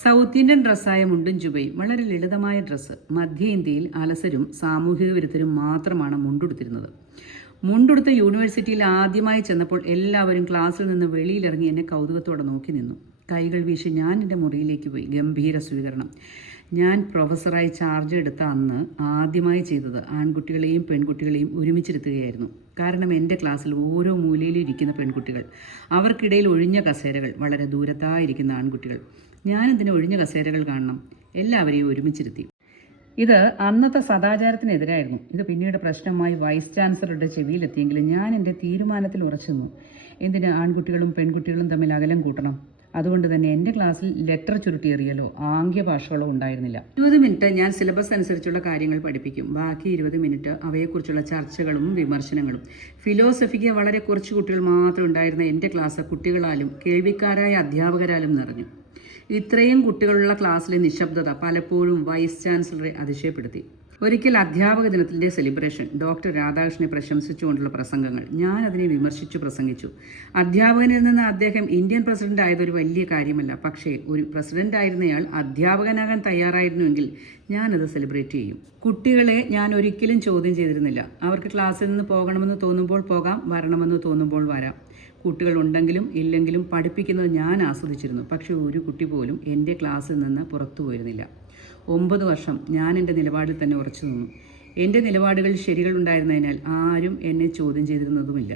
South Indian ഡ്രസ്സായ മുണ്ടും ചുബയും വളരെ ലളിതമായ ഡ്രസ്സ്. മധ്യ ഇന്ത്യയിൽ അലസരും സാമൂഹിക വിരുദ്ധരും മാത്രമാണ് മുണ്ടുടുത്തിരുന്നത്. മുണ്ടുടുത്ത യൂണിവേഴ്സിറ്റിയിൽ ആദ്യമായി ചെന്നപ്പോൾ എല്ലാവരും ക്ലാസ്സിൽ നിന്ന് വെളിയിലിറങ്ങി എന്നെ കൗതുകത്തോടെ നോക്കി നിന്നു. കൈകൾ വീശി ഞാൻ എൻ്റെ മുറിയിലേക്ക് പോയി. ഗംഭീര സ്വീകരണം. ഞാൻ പ്രൊഫസറായി ചാർജ് എടുത്ത അന്ന് ആദ്യമായി ചെയ്തത് ആൺകുട്ടികളെയും പെൺകുട്ടികളെയും ഒരുമിച്ചിരുത്തുകയായിരുന്നു. കാരണം എൻ്റെ ക്ലാസ്സിൽ ഓരോ മൂലയിലും ഇരിക്കുന്ന പെൺകുട്ടികൾ, അവർക്കിടയിൽ ഒഴിഞ്ഞ കസേരകൾ, വളരെ ദൂരത്തായിരിക്കുന്ന ആൺകുട്ടികൾ. ഞാനെന്തിന് ഒഴിഞ്ഞ കസേരകൾ കാണണം? എല്ലാവരെയും ഒരുമിച്ചിരുത്തി. ഇത് അന്നത്തെ സദാചാരത്തിനെതിരായിരുന്നു. ഇത് പിന്നീട് പ്രശ്നമായി വൈസ് ചാൻസലറുടെ ചെവിയിലെത്തിയെങ്കിലും ഞാൻ എൻ്റെ തീരുമാനത്തിൽ ഉറച്ചു നിന്നു. എന്തിന് ആൺകുട്ടികളും പെൺകുട്ടികളും തമ്മിൽ അകലം കൂട്ടണം? അതുകൊണ്ട് തന്നെ എൻ്റെ ക്ലാസ്സിൽ ലെറ്റർ ചുരുട്ടിയെറിയലോ ആംഗ്യ ഭാഷകളോ ഉണ്ടായിരുന്നില്ല. 20 മിനിറ്റ് ഞാൻ സിലബസ് അനുസരിച്ചുള്ള കാര്യങ്ങൾ പഠിപ്പിക്കും. ബാക്കി 20 മിനിറ്റ് അവയെക്കുറിച്ചുള്ള ചർച്ചകളും വിമർശനങ്ങളും. ഫിലോസഫിക്ക് വളരെ കുറച്ച് കുട്ടികൾ മാത്രം ഉണ്ടായിരുന്ന എൻ്റെ ക്ലാസ് കുട്ടികളാലും കേൾവിക്കാരായ അധ്യാപകരാലും നിറഞ്ഞു. ഇത്രയും കുട്ടികളുള്ള ക്ലാസ്സിലെ നിശബ്ദത പലപ്പോഴും വൈസ് ചാൻസലറെ അതിശയപ്പെടുത്തി. ഒരിക്കൽ അധ്യാപക ദിനത്തിൻ്റെ സെലിബ്രേഷൻ, ഡോക്ടർ രാധാകൃഷ്ണനെ പ്രശംസിച്ചുകൊണ്ടുള്ള പ്രസംഗങ്ങൾ. ഞാൻ അതിനെ വിമർശിച്ചു പ്രസംഗിച്ചു. അധ്യാപകനിൽ നിന്ന് അദ്ദേഹം ഇന്ത്യൻ പ്രസിഡന്റ് ആയതൊരു വലിയ കാര്യമല്ല. പക്ഷേ ഒരു പ്രസിഡന്റ് ആയിരുന്നയാൾ അധ്യാപകനാകാൻ തയ്യാറായിരുന്നുവെങ്കിൽ ഞാനത് സെലിബ്രേറ്റ് ചെയ്യും. കുട്ടികളെ ഞാൻ ഒരിക്കലും ചോദ്യം ചെയ്തിരുന്നില്ല. അവർക്ക് ക്ലാസ്സിൽ നിന്ന് പോകണമെന്ന് തോന്നുമ്പോൾ പോകാം, വരണമെന്ന് തോന്നുമ്പോൾ വരാം. കുട്ടികൾ ഉണ്ടെങ്കിലും ഇല്ലെങ്കിലും പഠിപ്പിക്കുന്നത് ഞാൻ ആസ്വദിച്ചിരുന്നു. പക്ഷേ ഒരു കുട്ടി പോലും എൻ്റെ ക്ലാസ്സിൽ നിന്ന് പുറത്തു പോയിരുന്നില്ല. 9 വർഷം ഞാൻ എൻ്റെ നിലപാടിൽ തന്നെ ഉറച്ചു നിന്നു. എൻ്റെ നിലപാടുകൾ ശരികളുണ്ടായിരുന്നതിനാൽ ആരും എന്നെ ചോദ്യം ചെയ്തിരുന്നതുമില്ല.